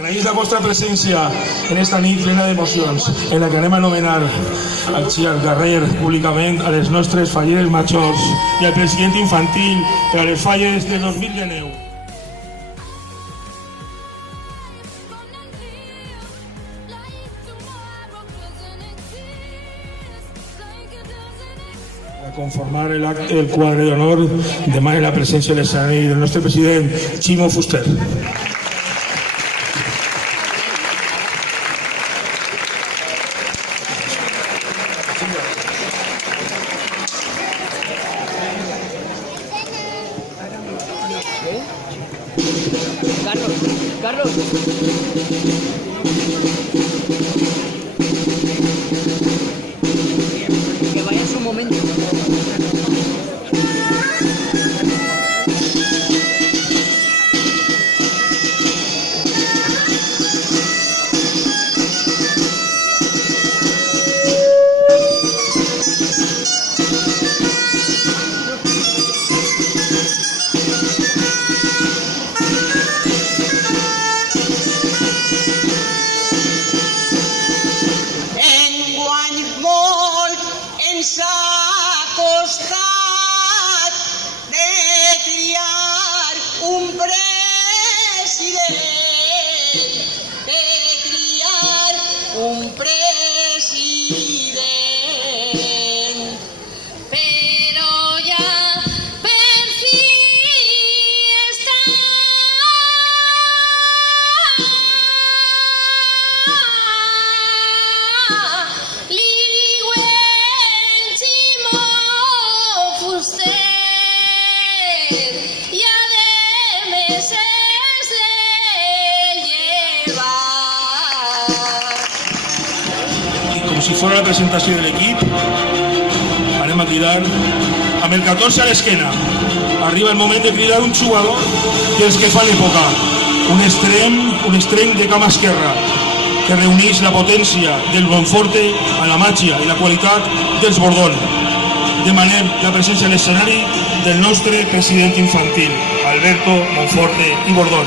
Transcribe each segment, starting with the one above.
Agraïs la vostra presència en esta nit plena d'emocions, en la que anem a anomenar aquí al carrer públicament a les nostres falleres majors i al president infantil per a les falles de 2019. A conformar el quadre d'honor demana la presència a l'escenari del nostre president Ximo Fuster. Carlos. Que vaya en su momento. S'ha costat de triar un president, però ja per fi està y además es de llevar. I com si fos la presentació de l'equip, anem a cridar amb el 14 a l'esquena. Arriba el moment de cridar un jugador dels que fa l'època, un extrem de cama esquerra, que reuneix la potència del Monforte a la màgia i la qualitat dels Bordón. Demanem la presència a l'escenari del nostre president infantil, Alberto Monforte i Bordón.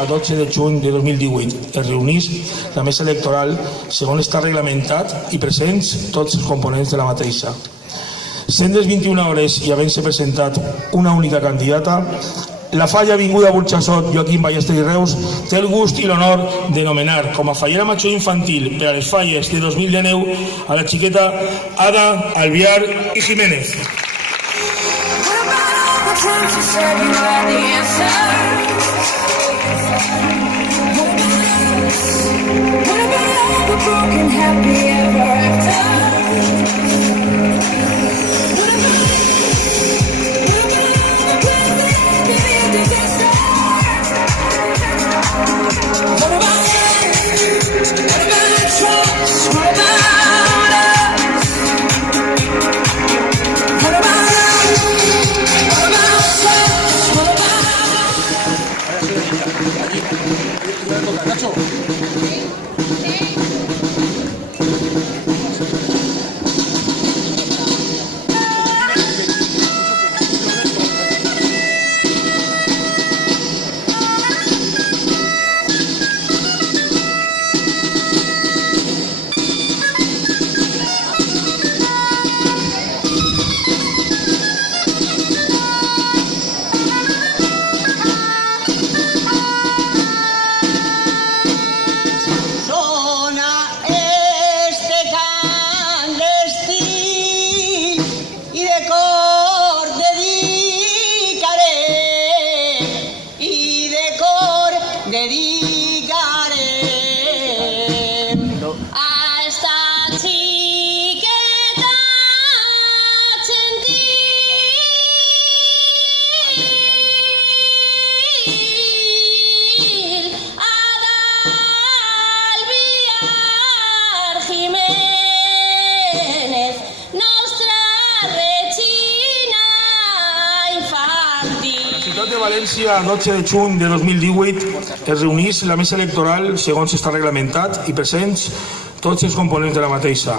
A 12 de juny de 2018 es reuneix la mesa electoral segons està reglamentat i presents tots els components de la mateixa. Sent les 21 hores i havent-se presentat una única candidata, la falla Avinguda Burxassot Joaquim Ballester i Reus té el gust i l'honor de nomenar com a fallera major infantil per a les falles de 2019 a la xiqueta Ada Albiar i Jiménez. Broken happy ever after. ciutat de València, 12 de juny de 2018, es reuneix la mesa electoral segons està reglamentat i presents tots els components de la mateixa.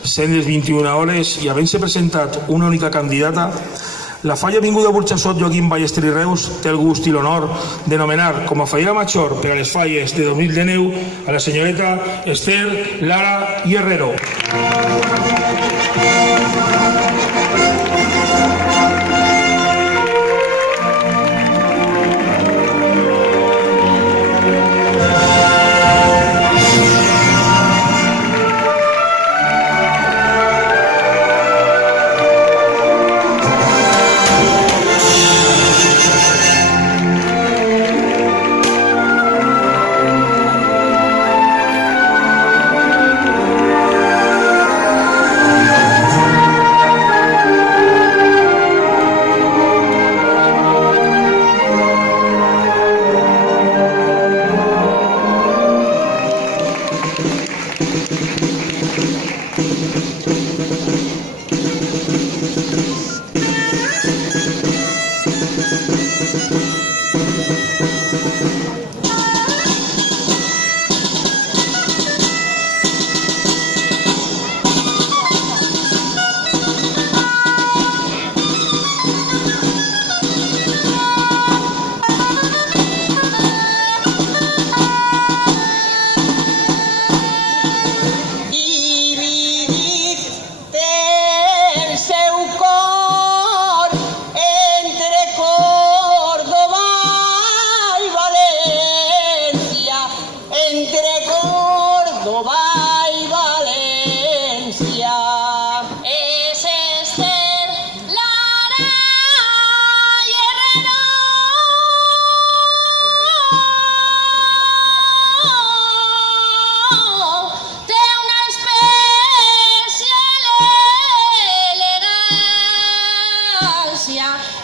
Sent les 21 hores i havent-se presentat una única candidata, la falla Avinguda Burxassot Joaquim Ballester i Reus té el gust i l'honor de nomenar com a fallera major per a les falles de 2019 a la senyoreta Esther Lara i Herrero.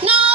No